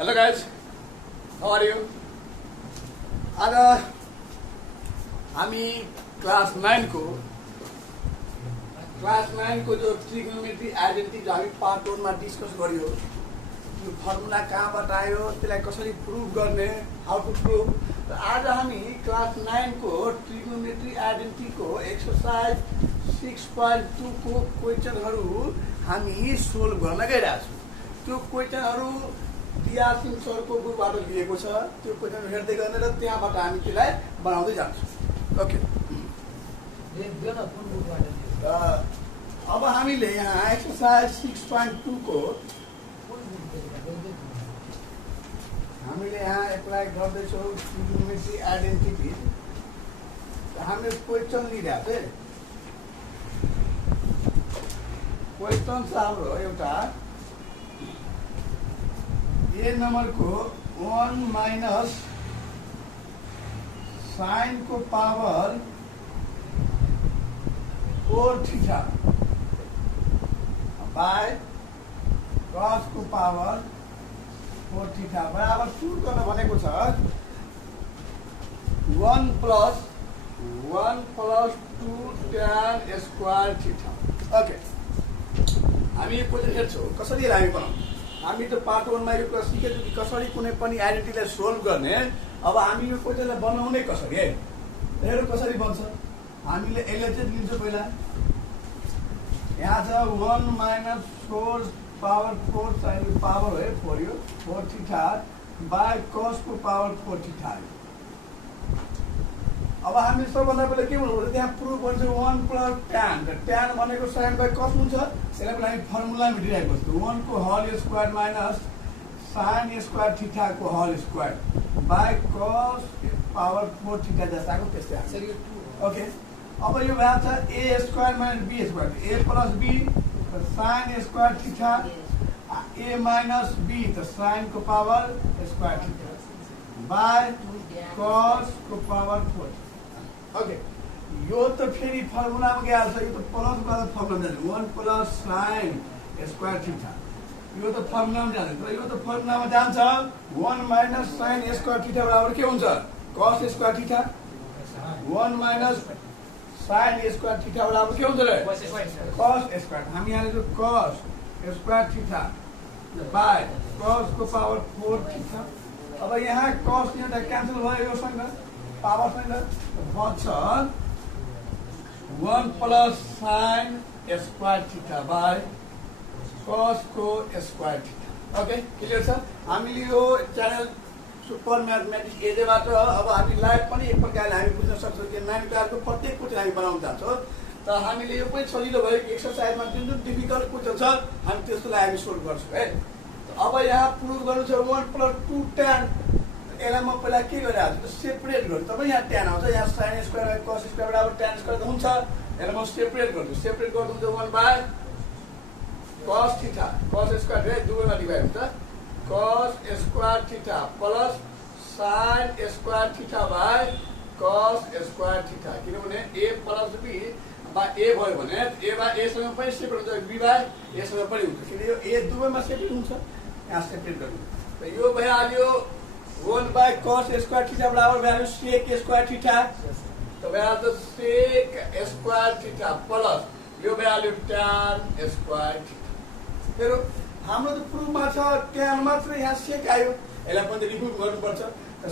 Hello guys, how are you? आज हामी class 9 को जो ट्रिग्नोमेट्री आइडेन्टिटी जो हामी पार्ट 1 मा डिस्कस गरियो त्यो फर्मुला कहाँबाट आयो त्यसलाई कसरी प्रुभ गर्ने हाउ टु प्रुभ आज हामी क्लास 9 को ट्रिग्नोमेट्री आइडेन्टिटी को एक्सरसाइज 6.2 को क्वेशनहरु हामी सोल्भ गर्न गइरहेका छौं। त्यो क्वेशनहरु दिया सिंह सरको बुकबाट लिएको छ। त्यो क्वेशन हेर्दै गर्ने र त्यहाँबाट हामी त्यसलाई बनाउँदै जान्छौं। ओके, अब हामीले यहाँ एक्सरसाइज 6.2 को हामीले यहाँ एप्लाई गर्दैछौँ ट्रिग्नोमेट्री आइडेन्टिटी। हामीले क्वेशन लिइरहेको थियौँ। क्वेशन हाम्रो एउटा ए नंबर को 1 माइनस साइन को पावर 4 थीटा बाय कॉस को पावर 4 थीटा बराबर सुरु गर्न भनेको छ 1 plus 2 tan square theta. Okay, हामी यो क्वेशन हेर्छौँ कसरी हामी बनाउँछौँ। हामी त पार्ट 1 मा यो कुरा सिकेछौँ कि कसरी कुनै पनि आइडेन्टिटीलाई सोल्भ गर्ने। अब हामी यो क्वेशनलाई बनाउने कसरी है, हेरौँ कसरी बन्छ। हामीले यसले चाहिँ लिन्छौँ पहिला। यहाँ छ 1 माइनस 4 पावर 4 साइन को पावर है 4 यो 4 थीटा बाय कॉस को पावर 4 थीटा। अब हामी सबभन्दा पहिला के भन्नु पर्छ, त्यहाँ प्रुफ भन्छ 1 प्लस tan। tan भनेको साइन बाइ कस हुन्छ। त्यसलाई पनि हामी फर्मुलामा डिराइभ गर्छौँ। 1 को whole square minus sine square theta को whole square by cos power 4 theta जस्ताको त्यस्तै आउँछ। ओके, अब यो भन्छ a square minus b square. a plus b sine square theta a minus b त साइन को power square theta by cos को पावर 4। ओके, यो त फेरि फर्मुलामा के आउँछ, यो त प्लस वाला फर्मुला जान्छ 1 प्लस साइन स्क्वायर थीटा। यो त फर्मुलामा जान्छ, तर यो त फर्मुलामा जान्छ 1 माइनस साइन स्क्वायर थीटा बराबर के हुन्छ cos square theta. 1 minus sine square theta बराबर के हुन्छ र कस स्क्वायर। हामी यहाँ लेख्छौँ cos square theta by cos को पावर 4 थीटा। अब यहाँ कस यहाँ क्यान्सल भयो योसँग पावरसँग बन्छ 1 plus sign square theta by cos को स्क्वायर थीटा। ओके, क्लियर छ। हामीले यो च्यानल सुपर म्याथमेटिक्स एजेबाट अब हामी लाइभ पनि एक प्रकारले हामी बुझ्न सक्छौँ कि 9 क्लासको प्रत्येक क्वेशन हामी बनाउन जान्छौँ। त हामीले यो पनि सजिलो भयो कि एक्सरसाइजमा जुन जुन डिफिकल्ट क्वेशन छ हामी त्यसलाई हामी सोल्भ गर्छौँ है। अब यहाँ प्रुभ गर्नु छ 1 प्लस 2 tan। यसलाई म पहिला के गरिरहेको छु सेपरेट गर्छु। तपाईँ यहाँ tan आउँछ, यहाँ sine square by cos square बराबर tan स्क्वायर त हुन्छ। यसलाई म सेपरेट गर्छु। सेपरेट गर्नु हुन्छ 1 by cos theta cos square है दुवैमा डिभाइड हुन्छ cos square theta plus sign square theta by cos square theta. किनभने a प्लस b बा a भयो भने a बाई a सँग पनि सेपरेट हुन्छ, b बाई a सँग पनि हुन्छ। किन यो a दुवैमा सेपरेट हुन्छ, यहाँ सेपरेट गर्नु। त यो भइहाल्यो 1 बाई कस स्क्वायर थीटा बराबर भइहाल्यो सेक स्क्वायर थीटा। त भइहाल्यो सेक स्क्वायर थीटा प्लस यो भइहाल्यो tan स्क्वायर थीटा। फेरि हाम्रो त प्रुफमा छ tan मात्र, यहाँ सेक आयो, यसलाई पनि रिमुभ गर्नुपर्छ।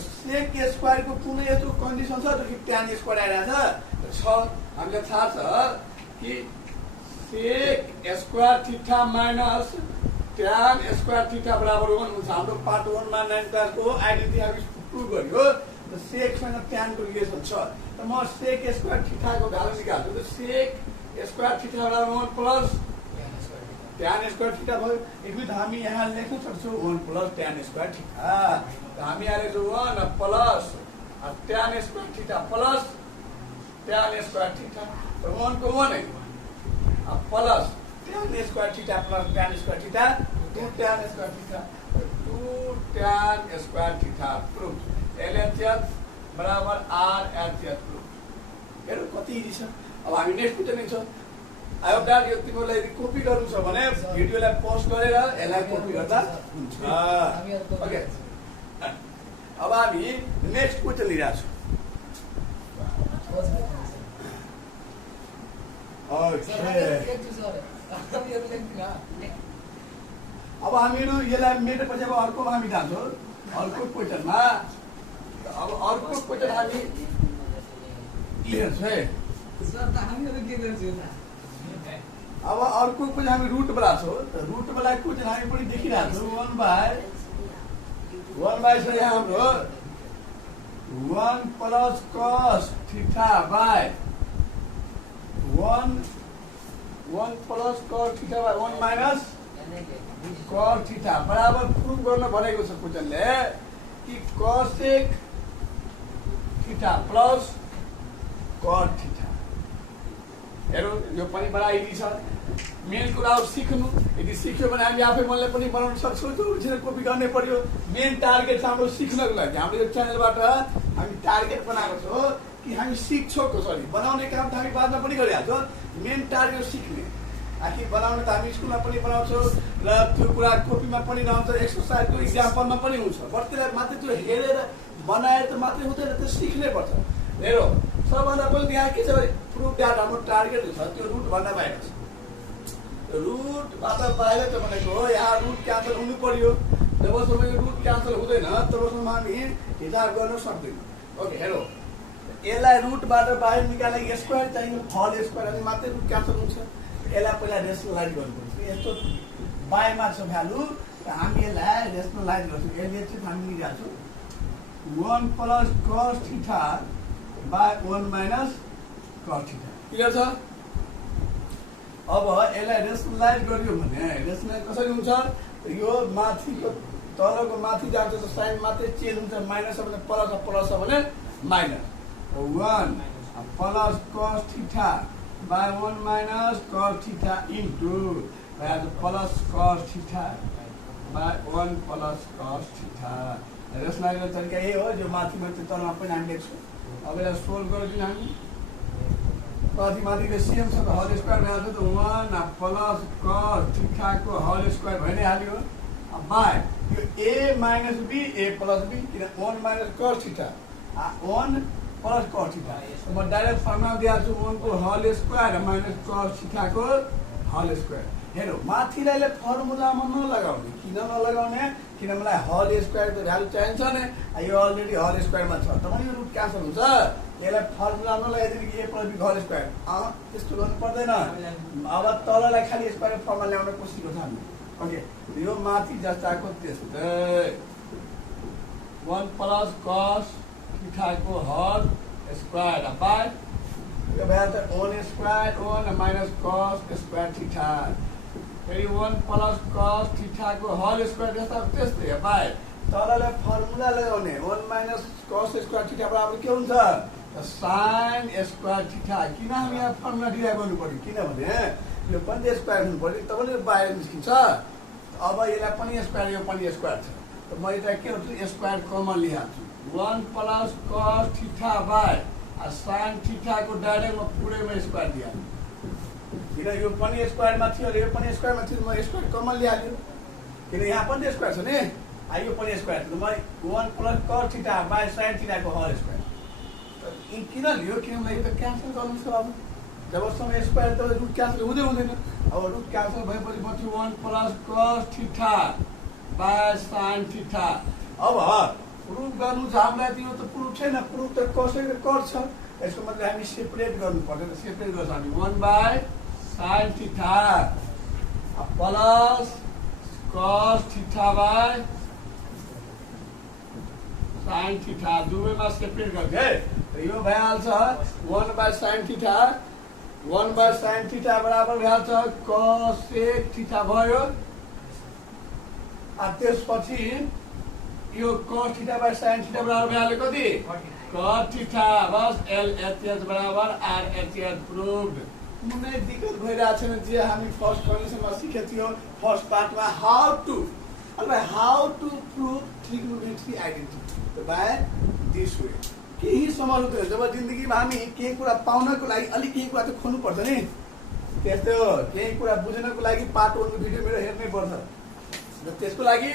सेक स्क्वायर को कुनै यस्तो कन्डिसन छ कि tan स्क्वायर आइरहेछ छ। हामीलाई थाहा छ कि sec square theta minus tan square theta बराबर 1 हुन्छ। हाम्रो पार्ट 1 मा 9 क्लासको आइडेन्टिटी हामी प्रुभ गर्यो। त सेकसँग tan को रिलेसन छ। त म सेक स्क्वायर थीटा को भ्यालु निकाल्छु। त सेक स्क्वायर थीटा बराबर 1 प्लस tan स्क्वायर थीटा भयो। यसले हामी यहाँ लेख्न सक्छौँ 1 प्लस tan स्क्वायर थीटा। त हामी यहाँ लेख्छौँ 1 plus tan square theta plus tan square theta. त 1 को 1 है plus tan square theta plus tan square theta 2 tan square theta 2 tan square theta proof. LHS बराबर RHS प्रुफ। हेरौँ कति इजी छ। अब हामी नेक्स्ट क्वेशन लिन्छौँ। आई होप दैट यो तिमीलाई यदि कपी गर्नु छ भने भिडियोलाई पोस्ट गरेर यसलाई कपी गर्दा हुन्छ ओके अब हामी नेक्स्ट क्वेशन लिइरहेको छौँ अब हामीहरू यसलाई मेटेपछि अब अर्को हामी जान्छौँ अर्को क्वेसनमा अब अर्को क्वेसन हामी लिन्छौँ है अब अर्को क्वेसन हामी रुट वाला छौँ रुट वाला क्वेसन हामी पनि देखिरहेको छौँ 1 बाई छ यहाँ हाम्रो 1 plus cos theta by 1 plus cos theta by 1 minus cos theta बराबर प्रुफ गर्न भनेको छ क्वेसनले कि cosec theta plus cut theta हेरौँ यो पनि बडा इजी छ मेन कुरा हो सिक्नु यदि सिक्यो भने हामी आफै मनले पनि बनाउन सक्छौँ त्यो कपी गर्नै पर्यो मेन टार्गेट छ हाम्रो सिक्नको लागि हाम्रो यो च्यानलबाट हामी टार्गेट बनाएको छौँ कि हामी सिक्छौँ कसरी बनाउने काम त हामी बादमा पनि गरिहाल्छौँ मेन टार्गेट सिक्ने आखिर बनाउन त हामी स्कुलमा पनि बनाउँछौँ र त्यो कुरा कपीमा पनि रहन्छ एक्सर्साइजको इक्जाम्पलमा पनि हुन्छ बट त्यसलाई मात्रै त्यो हेरेर बनाएर त मात्रै हुँदैन त्यो सिक्नै पर्छ हेरौँ सबभन्दा पहिला यहाँ के छ भने प्रुफ द्याट हाम्रो टार्गेट छ त्यो रुटभन्दा बाहिर छ रुटबाट बाहिर त भनेको हो यहाँ रुट क्यान्सल हुनु पर्यो जबसम्म यो रुट क्यान्सल हुँदैन तबसम्म हामी हिसाब गर्न सक्दैनौँ ओके हेरौँ यसलाई रुटबाट बाहिर निकालेको स्क्वायर चाहियो हल स्क्वायर अनि मात्रै रुट क्यान्सल हुन्छ यसलाई पहिला रेसनलाइज गर्नुपर्छ यस्तो बाईमा छ भ्यालु हामी यसलाई रेसनलाइज गर्छौँ यसले चाहिँ हामी लिइरहेको छौँ 1 plus cos theta by 1 minus cos theta clear छ अब यसलाई रेसनलाइज गर्यो भने रेसनलाइज कसरी हुन्छ यो माथिको तलको माथि जान्छ त साइन मात्रै चेन्ज हुन्छ माइनस छ भने प्लस छ भने minus 1 plus cos theta by 1 minus cos theta into plus cos theta by 1 plus cos theta rationalise गर्ने तरिका यही हो जो माथि तलमा पनि हामी लेख्छौँ अब यसलाई सोल्भ गरिदिउँ हामी माथिको सेम छ त हल स्क्वायर भइहाल्छ त 1 प्लस कस थीटाको हल स्क्वायर भइ नै हाल्यो बाई यो a minus b a plus b किन 1 minus cos theta 1 plus cos theta म डाइरेक्ट फर्मुला दिइहाल्छु 1 को हल स्क्वायर माइनस कस थीटाको हल स्क्वायर हेरौँ माथिलाई फर्मुलामा नलगाउने किन नलगाउने किन मलाई हल स्क्वायरको भ्यालु चाहिन्छ नि यो अलरेडी हल स्क्वायरमा छ त पनि यो रुट क्यान्सल हुन्छ यसलाई फर्मुला नलगाइदिने कि a plus b whole square त्यस्तो गर्नु पर्दैन अब तललाई खालि स्क्वायर फर्मुला ल्याउन कोसिस गर्छ हामी ओके यो माथि जस्ताको त्यस्तै 1 प्लस कस थीटाको हल स्क्वायर बाई यो भइहाल्छ 1 square 1 minus cos square theta फेरि 1 प्लस कस थीटाको हल स्क्वायर जस्ता त्यस्तै बाई तललाई फर्मुला लगाउने 1 माइनस कस स्क्वायर थीटा बराबर के हुन्छ साइन स्क्वायर थीटा किन हामी यहाँ फर्मुला डिराइभ गर्नु पर्यो किनभने यो पनि स्क्वायर हुनु पर्यो तब नि बाहिर निस्किन्छ अब यसलाई पनि स्क्वायर यो पनि स्क्वायर छ त म यसलाई के गर्छु स्क्वायर कमन लिइहाल्छु 1 plus cos theta by sine थीटाको डाइरेक्टमा पुरैमा स्क्वायर दिइहाल्छु किन यो पनि स्क्वायरमा थियो र यो पनि स्क्वायरमा थियो म स्क्वायर कमन लिइहाल्यो किन यहाँ पनि स्क्वायर छ नि यो पनि स्क्वायर छ म 1 plus cos theta by sine थीटाको हल स्क्वायर किन लियो किनभने यो त क्यान्सल गर्नु छ अब जबसम्म स्क्वायर त रुट क्यान्सल हुँदैन अब रुट क्यान्सल भएपछि बच्यो 1 plus cos theta by sine theta अब प्रुफ गर्नु छ हामीलाई त्यो त प्रुफ छैन प्रुफ त कसैको कट छ यसको मतलब हामी सेपरेट गर्नु पर्दैन सेपरेट गर्छ हामी 1 by sine theta plus cos theta by sine theta दुवैमा सेपरेट गर्छ है यो भइहाल्छ 1 by sine theta 1 by sine theta बराबर भइहाल्छ कसेक थीटा भयो त्यसपछि यो cos theta by sin theta बराबर भइहाल्यो कति cos थीटा बस LHS बराबर RHS प्रुभड कुनै दिक्कत भइरहेको छैन जे हामी फर्स्ट कन्डिसनमा सिकेको थियो फर्स्ट पार्टमा how to prove trigonometry identity by this way केही समझ हुँदैन जब जिन्दगीमा हामी केही कुरा पाउनको लागि अलिक केही कुरा त खोज्नु पर्छ नि त्यस्तै हो केही कुरा बुझ्नको लागि पार्ट 1 को भिडियो मेरो हेर्नै पर्छ र त्यसको लागि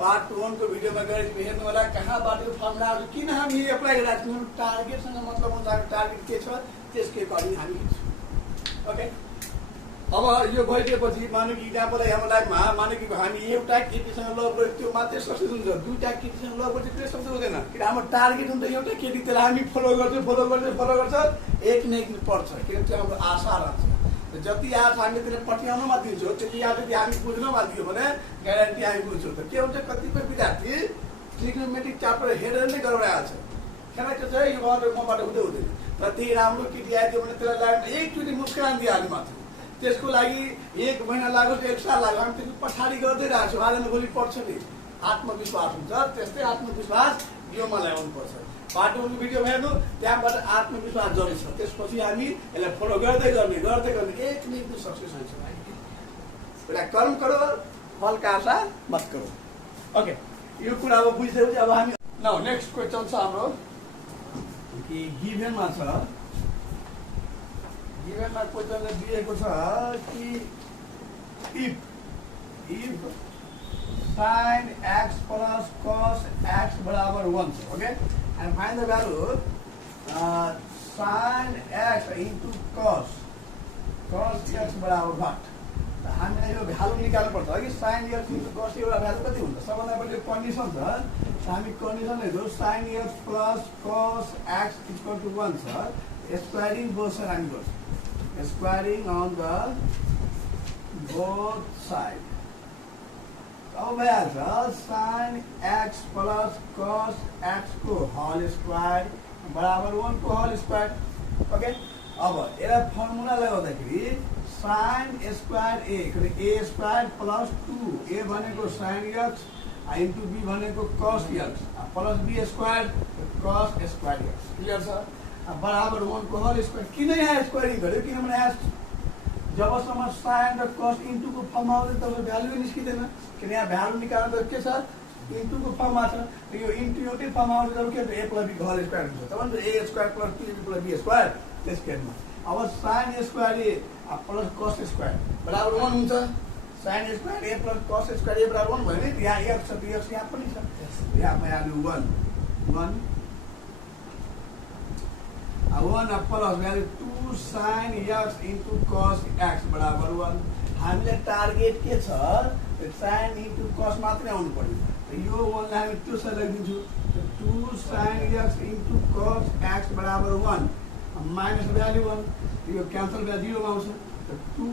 पार्ट 1 को भिडियोमा गएर हेर्नु होला कहाँबाट यो फर्मुलाहरू किन हामी एप्लाई गरिरहेको छौँ टार्गेटसँग मतलब हुन्छ हाम्रो टार्गेट के छ त्यसकै अकर्डिङ हामी हिँड्छौँ ओके अब यो भइदिएपछि मानव कि इक्जाम्पल हामीलाई मानव कि हामी एउटा केटीसँग लभ गर्यो त्यो मात्रै सक्सेस हुन्छ दुईटा केटीसँग लभ गर्छ त्यो सक्सेस हुँदैन किन हाम्रो टार्गेट हुन्छ एउटा केटी त्यसलाई हामी फलो गर्छ एक न एक पर्छ किनभने त्यो हाम्रो आशा रहन्छ जति आशा हामीले त्यसलाई पठ्याउनमा दिन्छौँ त्यति यदि हामी बुझ्नमा दियो भने ग्यारेन्टी हामी बुझ्छौँ त के हुन्छ कतिपय विद्यार्थी ट्रिग्नोमेट्रिक च्याप्टर हेरेर नै गराइहाल्छ किनकि चाहिँ यो मबाट हुँदैन तर त्यही राम्रो केटी आइदियो भने त्यसलाई एकचोटि मुस्कान दिइहाल्नु मात्र त्यसको लागि 1 महिना लाग्यो 1 साल लाग्यो हामी त्यसको पछाडि गर्दै रहेछौँ आज न भोलि पर्छ नि आत्मविश्वास हुन्छ त्यस्तै आत्मविश्वास यो मलाई आउनुपर्छ पार्ट 1 को भिडियो हेर्नु त्यहाँबाट आत्मविश्वास जनिन्छ त्यसपछि हामी यसलाई फलो गर्दै गर्ने एक न एक दिन सक्सेस हुन्छ पहिला कर्म करो फल का आशा मत करो ओके यो कुरा अब बुझ्दैछ अब हामी नाउ नेक्स्ट क्वेशन छ हाम्रो कि गिभनमा छ गिभनमा क्वेशनले दिएको छ कि if sin x plus cos x बराबर 1 छ okay and find the value sin x into cos x बराबर what हामीलाई यो भ्यालु निकाल्नु पर्छ कि sin x into cos एउटा भ्यालु कति हुन्छ सबभन्दा पहिलो कन्डिसन छ हामी कन्डिसन हेर्छौँ sin x plus cos x equal to 1 छ स्क्वायरिङ बोथ साइड हामी गर्छौँ squaring on the both side अब भइहाल्छ sin x plus cos x को होल स्क्वायर बराबर 1 को होल स्क्वायर ओके अब यसलाई फर्मुला लगाउँदाखेरि sin square a square plus 2a भनेको sin x इन्टु b भनेको cos x plus b square cos square x clear छ बराबर 1 को होल स्क्वायर किन यहाँ स्क्वायरिङ गर्यो किनभने यहाँ जबसम्म sin र cos इन्टु को फर्ममा आउँदैन तब भ्यालु निस्किँदैन किन यहाँ भ्यालु निकाल्दा त के छ इन्टु को फर्ममा छ यो इन्टु एउटै फर्ममा आउँछ तब के a प्लस b को होल स्क्वायर हुन्छ तब a square plus 2b plus b square त्यस केसमा अब sin square a plus cos square बराबर 1 हुन्छ sin square a plus cos square a बराबर 1 भयो नि यहाँ x छ त x यहाँ पनि छ यहाँ भइहाल्यो 1 1 plus value 2 sin x into cos x बराबर 1 हामीले टार्गेट के छ sin into cos मात्रै आउनु पर्यो यो 1 लाई हामी त्यो साइड लगिदिन्छु 2 sin x into cos x बराबर 1 माइनस भ्यालु 1 यो क्यान्सल भएर 0 मा आउँछ 2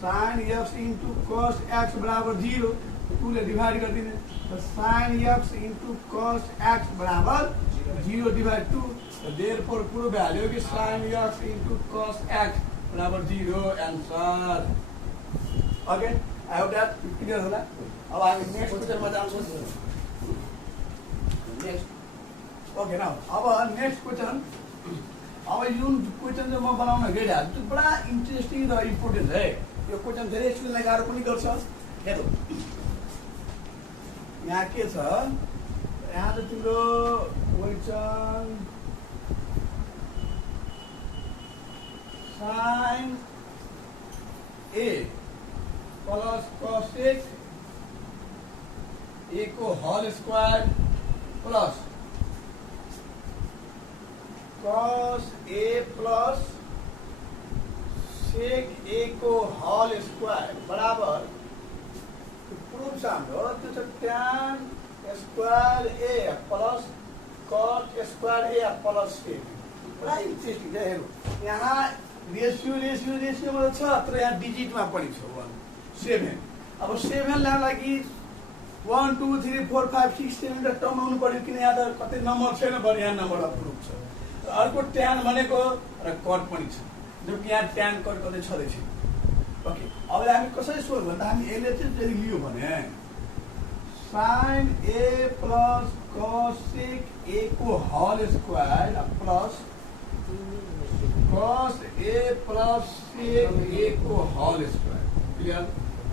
sin x into cos x बराबर 0 2 ले डिवाइड गरिदिने sin x into cos x बराबर 0 डिवाइड 2 therefore prove value कि sin x into cos x बराबर 0 answer okay I hope that clear होला अब हामी नेक्स्ट क्वेशनमा जान्छौँ नेक्स्ट ओके नाउ अब नेक्स्ट क्वेशन अब यो क्वेशन जो म बनाउन गइरहेको छु बडा इन्ट्रेस्टिङ र इम्पोर्टेन्ट है यो क्वेशन धेरै स्टुडेन्टलाई गाह्रो पनि गर्छ हेरौ यहाँ के छ यहाँ त तिम्रो question sin a plus cos a को whole square plus cos a plus sec a को होल स्क्वायर बराबर प्रूफ छ हाम्रो त्यो छ tan square a plus cot square a plus sec बडा इन्ट्रेस्टिङ है हेर्नु यहाँ रेसियो मा छ तर यहाँ डिजिटमा पनि छ 7 अब 7 लाई लागि 1 2 3 4 5 6 7 त टर्म आउनु पर्यो किन यहाँ त कतै नम्बर छैन भने यहाँ नम्बर अप्रुभ छ अर्को tan भनेको र कट पनि छ जबकि यहाँ tan कट कतै छदै छैन ओके अब हामी कसरी सोल्भ भन्दा हामी यसले चाहिँ जति लियो भने sin a plus cos sec a को whole square plus cos a plus sec a को होल स्क्वायर क्लियर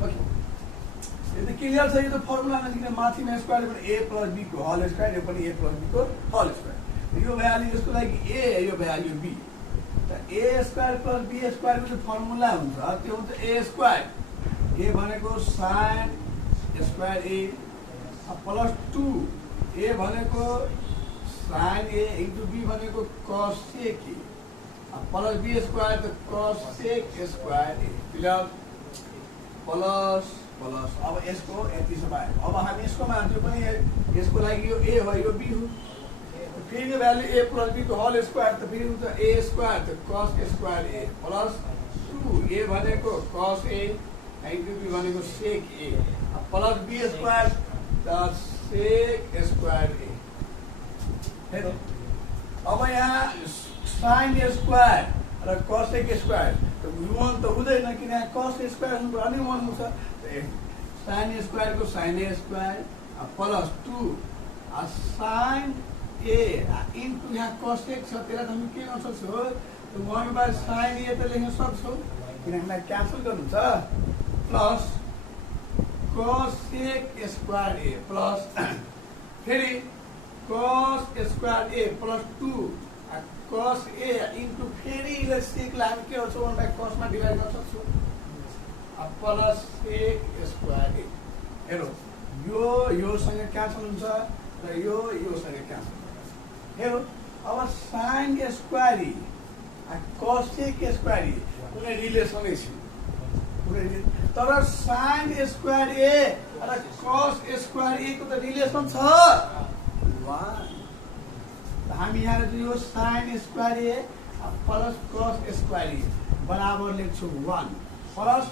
ओके यदि क्लियर छ यो त फर्मुला नजिक माथिमा स्क्वायर भने a प्लस b को होल स्क्वायर यो पनि a प्लस b को होल स्क्वायर यो भ्यालु यसको लागि a यो भ्यालु b त ए स्क्वायर प्लस बी स्क्वायरको जो फर्मुला हुन्छ त्यो हुन्छ ए स्क्वायर। ए भनेको साइन स्क्वायर ए प्लस 2 ए भनेको साइन ए इन्टु बी भनेको कस सेक ए प्लस बी स्क्वायर त कस सेक स्क्वायर ए क्लियर प्लस प्लस। अब यसको यति छ भयो। अब हामी यसको मान्छे पनि यसको लागि यो ए हो यो बी हो फेरि यो भ्यालु ए प्लस बी को होल स्क्वायर त फेरि हुन्छ ए स्क्वायर त कस स्क्वायर ए प्लस 2 ए भनेको कस ए इन्टु बी भनेको सेक ए प्लस बी स्क्वायर त सेक स्क्वायर ए। हेर्नु अब यहाँ साइन स्क्वायर र कसेक स्क्वायर वन त हुँदैन किन कस स्क्वायर हुनु अनि वन हुन्छ। साइन स्क्वायर को sign A square plus 2 sign a into यहाँ कसेक छ त्यसलाई त हामी के गर्न सक्छौँ 1/sin ए त लेख्न सक्छौँ किनभने क्यान्सल गर्नु छ plus cosec square A plus फेरि कस स्क्वायर ए प्लस 2 कस ए इन्टु फेरि यसलाई सेकलाई हामी के गर्छौँ 1/cos मा डिभाइड गर्न सक्छौँ प्लस सेक स्क्वायर ए। हेरौँ योसँग क्यान्सल हुन्छ र योसँग क्यान्सल। हेरौँ अब साइन स्क्वायर ई कसेक स्क्वायर ई कुनै रिलेसनै छ तर साइन स्क्वायर ए र कस स्क्वायर ए को त रिलेसन छ 1। हामी यहाँ यो sine square A plus cos square A बराबर लेख्छौँ 1 प्लस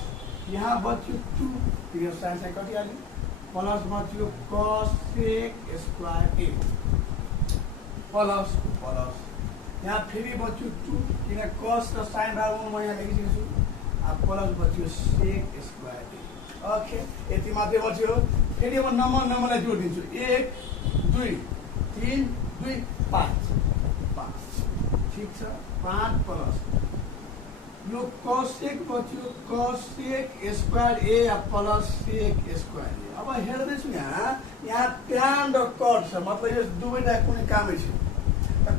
यहाँ बच्यो 2 यो साइन साइन कटिहाल्यो प्लस बच्यो cosec square A plus plus यहाँ फेरि बच्यो 2 किन कस र साइन बराबर म यहाँ लेखिदिन्छु प्लस बच्यो सेक स्क्वायर ए। ओके यति मात्रै बच्यो। फेरि अब नम्बरलाई जोडिदिन्छु 1 2 3 2 5 ठिक छ 5 प्लस यो cosec बच्यो cosec square A plus sec square ए। अब हेर्दैछु यहाँ ट्यान र कट छ मतलब यो दुवैटा कुनै कामै छ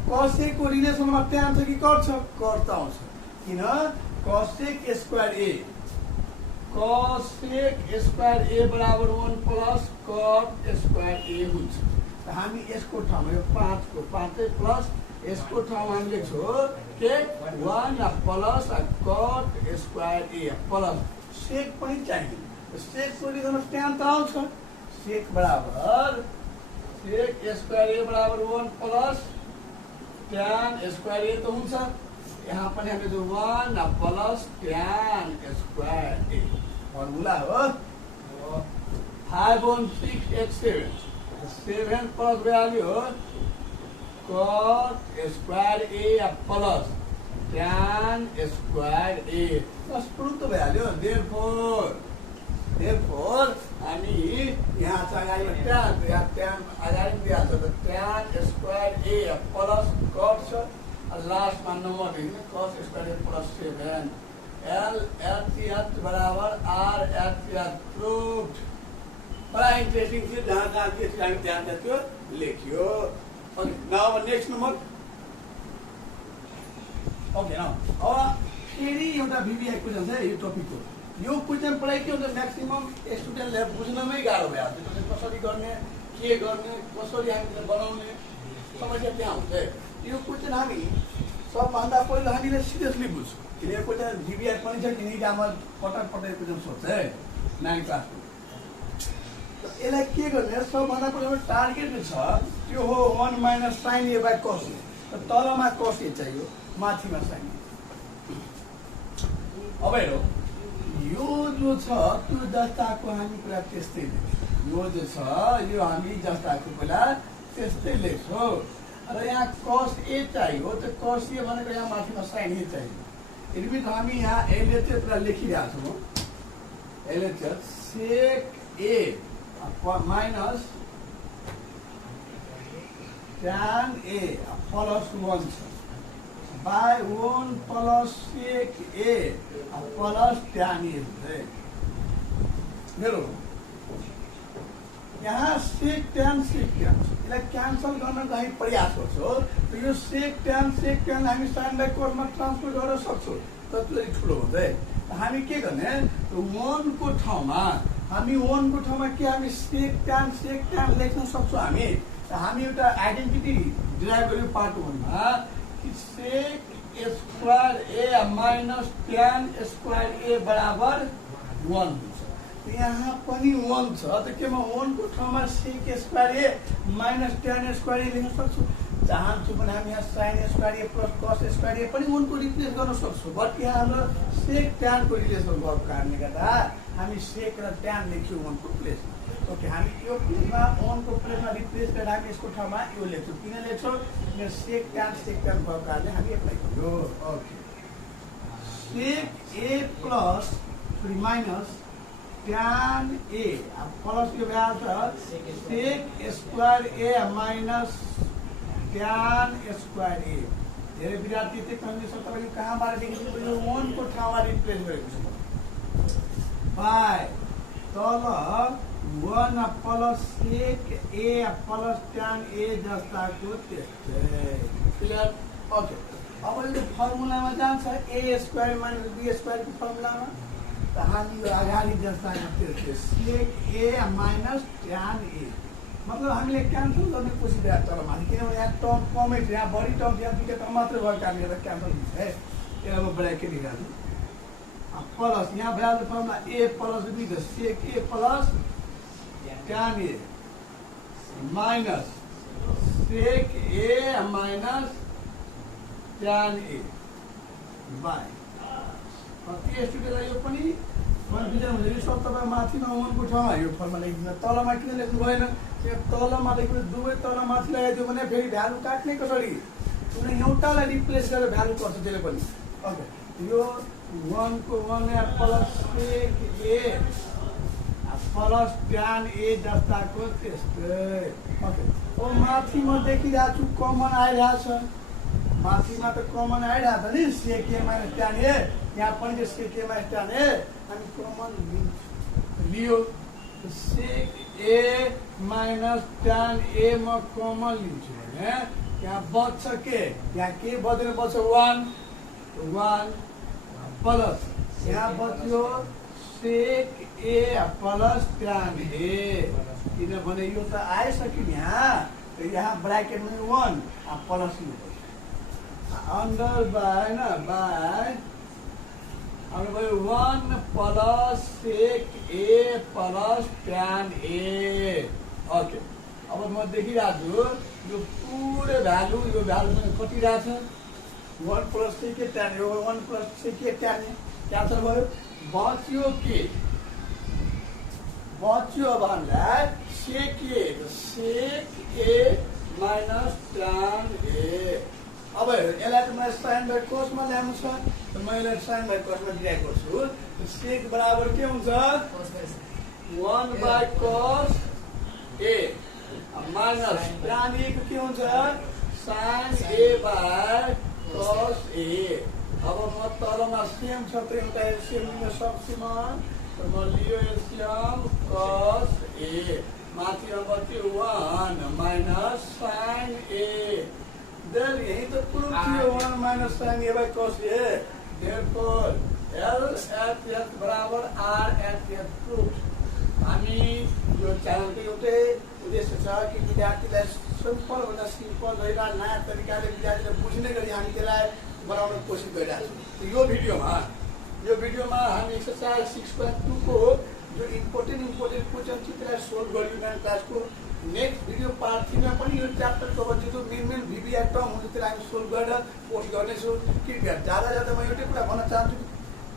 कसेक को रिलेसनमा ट्यान छ कि कट छ कट त आउँछ किन कसेक स्क्वायर ए बराबर 1 प्लस कट स्क्वायर ए हुन्छ। हामी यसको ठाउँमा यो 5 को 5 प्लस यसको ठाउँमा हामी लेख्छौँ के 1 plus cut square A plus sec पनि चाहियो सेक को रिलेसनमा ट्यान त आउँछ सेक बराबर सेक स्क्वायर ए बराबर 1 प्लस ट्यान स्क्वायर ए त हुन्छ यहाँ पनि हामीले जो 1 प्लस ट्यान स्क्वायर ए फर्मुला हो 516x7 7 प्लस भ्याल्यु हो cut square A plus tan square A plus proof त भइहाल्यो देयरफोर हामी यहाँ चाहिँ अगाडि ट्यान अगाडि दिइहाल्छ त tan square A plus cut छ लास्टमा नम्बर दिनु कस स्क्वायर ए प्लस 7 LHS बराबर RHS प्रुफ। बड़ा इन्ट्रेस्टिङ थियो जहाँ के थियो हामी ध्यान दिएको लेख्यो। Okay now next number okay now अब फेरि एउटा VBI क्वेसन छ यो टपिकको यो क्वेसन पढाइ के हुन्छ म्याक्सिमम स्टुडेन्टले बुझ्नमै गाह्रो भइहाल्छ कसरी गर्ने के गर्ने कसरी हामीले बनाउने समस्या त्यहाँ हुन्छ। यो क्वेसन हामी सबभन्दा पहिलो हामीले सिरियसली बुझ्छौँ किन यो क्वेसन VBI पनि छ किनकि हाम्रो पटक पटक क्वेसन सोध्छ 9 क्लासको। यसलाई के गर्ने सबभन्दा पहिलो टार्गेट छ त्यो हो 1 - sin a cos a Talma cos a चाहियो माथिमा sin a। अब हेरौँ यो जो छ त्यो जस्ताको हामी कुरा त्यस्तै लेख्छौँ यो जो छ यो हामी जस्ताको पहिला त्यस्तै लेख्छौँ र यहाँ cos a चाहियो त cos a भनेको यहाँ माथिमा sin a चाहियो यदि हामी यहाँ LHS कुरा लेखिरहेको छौँ LHS sec a minus tan a plus 1 छ by 1 plus sec a plus tan a मेरो यहाँ सेक ट्यान यसलाई क्यान्सल गर्न हामी प्रयास गर्छौँ। यो सेक ट्यान हामी साइन बाई कोसमा ट्रान्सफर गर्न सक्छौँ, कति ठुलो हुन्छ है। हामी के गर्ने, 1 को ठाउँमा के हामी सेक ट्यान लेख्न सक्छौँ। हामी एउटा आइडेन्टिटी डिराइभ गर्यौँ पार्ट 1 मा कि sec square A minus tan square A बराबर 1 हुन्छ। यहाँ पनि 1 छ, त केमा 1 को ठाउँमा सेक स्क्वायर ए माइनस ट्यान स्क्वायर ए लेख्न सक्छौँ। चाहन्छु भने हामी यहाँ sign square A plus cos square ए पनि 1 को रिप्लेस गर्न सक्छौँ। बट यहाँ हाम्रो सेक ट्यानको रिलेसन भएको कारणले गर्दा हामी सेक र ट्यान लेख्छौँ 1 को प्लेसमा। ओके, हामी यो प्लेसमा 1 को प्लेसमा रिप्लेस गरेर हामी यसको ठाउँमा यो लेख्छौँ। किन लेख्छौँ? किन सेक ट्यान भएको कारणले हामी एप्लाई गर्यो। Okay, shake A plus minus tan A plus यो भ्याल छ सेक स्क्वायर ए माइनस ट्यान स्क्वायर ए। धेरै विद्यार्थी त्यही कन्डिसन तपाईँले कहाँबाट देखेको? यो 1 को ठाउँमा रिप्लेस गरेको छ बाई तल 1 plus sec A plus tan ए जस्ताको त्यस्तै। क्लियर? ओके, अब यो फर्मुलामा जान्छ ए स्क्वायर माइनस बी स्क्वायरको फर्मुलामा। त हामी यो अगाडि जस्ताको त्यस्तै सेक ए माइनस ट्यान ए, मतलब हामीले क्यान्सल गर्ने कोसिस गरेर तर माथि, किनभने यहाँ टर्म कमै थियो, यहाँ बढी टर्म थियो, 2टा टर्म मात्रै भएको कारणले गर्दा क्यान्सल हुन्छ है। यसलाई म ब्राकेट निकाल्छु प्लस यहाँ भइहाल्छ फर्मुला ए प्लस बी त sec A plus tan A minus sec A minus tan A by. कति स्टुडेन्टलाई यो पनि कन्फ्युजन हुन्छ। यो सब तपाईँ माथिमा 1 को ठाउँमा यो फर्मुला लेखिदिनु, तलमा किन लेख्नु भएन? तलमा लेख्नु, दुवै तल माथि लगाइदियो भने फेरि भ्यालु काट्ने कसरी? कुनै एउटालाई रिप्लेस गरेर भ्यालु पर्छ त्यसले पनि। ओके, यो 1 को 1 plus sec A plus tan ए जस्ताको त्यस्तै। ओके, अब माथि म देखिरहेको छु कमन आइरहेछ, माथिमा त कमन आइरहेछ नि सेक ए माइनस ट्यान ए। यहाँ पनि त्यो सेक ए माइनस ट्यान ए हामी common Leo. Shake A minus tan ए म कमन लिन्छु भने यहाँ बच्छ के? यहाँ के बजेर बच्छ? 1 प्लस यहाँ बच्यो सेक ए प्लस ट्यान ए, किनभने यो त आइसक्यो यहाँ, त यहाँ ब्राकेटमा 1 प्लस अन्डर बाई बाई अब भयो 1 plus sec A plus tan A. Okay, अब म देखिरहेको छु यो पुरै भ्यालु, यो भ्यालु कति रहेछ? 1 प्लस सेक ए ट्यान ए, 1 प्लस सेक ए ट्यान ए क्यान्सल भयो। बच्यो के? बच्यो अब हामीलाई सेक ए माइनस ट्यान ए। अब यसलाई त मलाई साइन बाई कोसमा ल्याउनु छ, त मैले साइन बाई कोसमा डिराइभ गर्छु। सेक बराबर के हुन्छ? 1 by cos A minus tan ए को के हुन्छ? साइन ए बाई कोस ए। अब म तलमा सेम छ त एउटा एलसिएम लिन सक्छु म, त म लियो एलसिएम कोस ए, माथि अब त्यो 1 माइनस साइन ए। देन यही त प्रुफ थियो 1 minus sign A by cos A. Therefore L eight H बराबर आर एट एच प्रुफ। हामी यो च्यानलको एउटै उद्देश्य छ कि विद्यार्थीलाई सिम्पलभन्दा सिम्पल रहेर नयाँ तरिकाले विद्यार्थीलाई बुझ्ने गरी हामी त्यसलाई बनाउन कोसिस गरिरहेको छौँ। यो भिडियोमा हामी एक्सरसाइज 6.2 को जो इम्पोर्टेन्ट क्वेसन थियो त्यसलाई सोल्भ गरियो नयाँ क्लासको। नेक्स्ट भिडियो पार्ट 3 मा पनि यो च्याप्टरको जो मेन भिबिआर टर्म हुन्छ त्यसलाई हामी सोल्भ गरेर पोस्ट गर्नेछौँ। कृपया ज्यादा म एउटै कुरा भन्न चाहन्छु,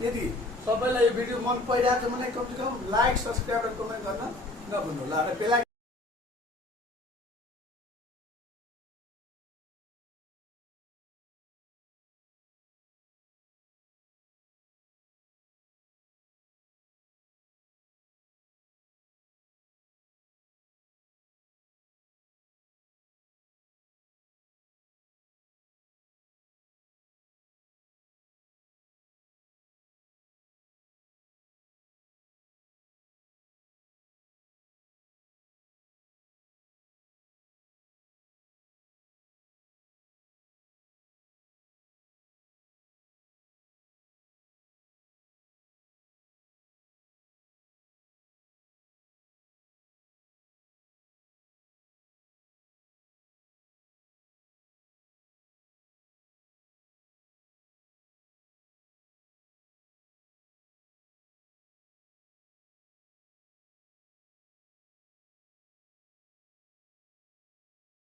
यदि सबैलाई यो भिडियो मन परिरहेको छ भने कमसेकम लाइक, सब्सक्राइब र कमेन्ट गर्न नभुल्नु होला र बेल